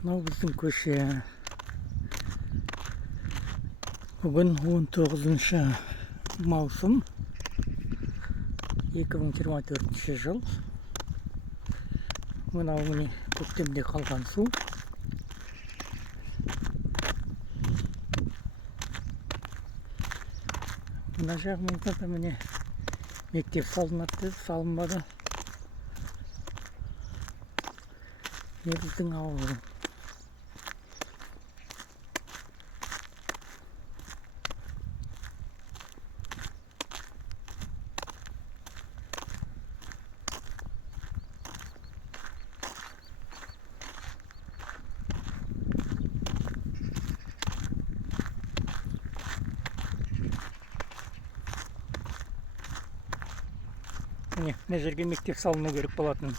Мынау біздің көше. Бүгін 19 маусым 2024 жыл. Мынау міне көктемде қалған су. Мына жағымызда да міне мектеп салынады, салынбады. Біздің ауыл. Міне жерге мектеп салыну керек болатын.